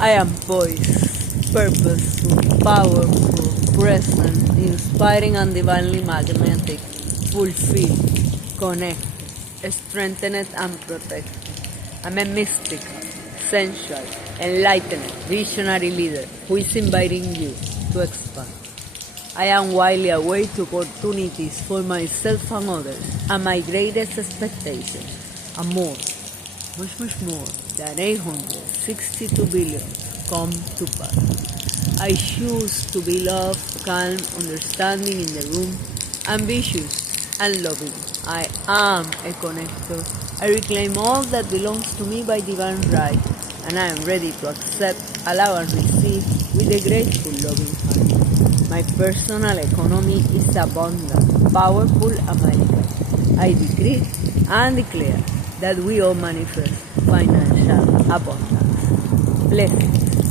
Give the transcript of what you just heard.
I am poised, purposeful, powerful, present, inspiring and divinely magnetic, fulfilled, connect, strengthened and protected. I'm a mystical, sensual, enlightened, visionary leader who is inviting you to expand. I am wildly awake to opportunities for myself and others, and my greatest expectations are more, much more than 862 billion come to pass. I choose to be love, calm, understanding in the room, ambitious and loving. I am a connector. I reclaim all that belongs to me by divine right, and I am ready to accept, allow and receive with a grateful, loving heart. My personal economy is abundant, powerful and magical. I decree and declare that we all manifest financial abundance. Blessings.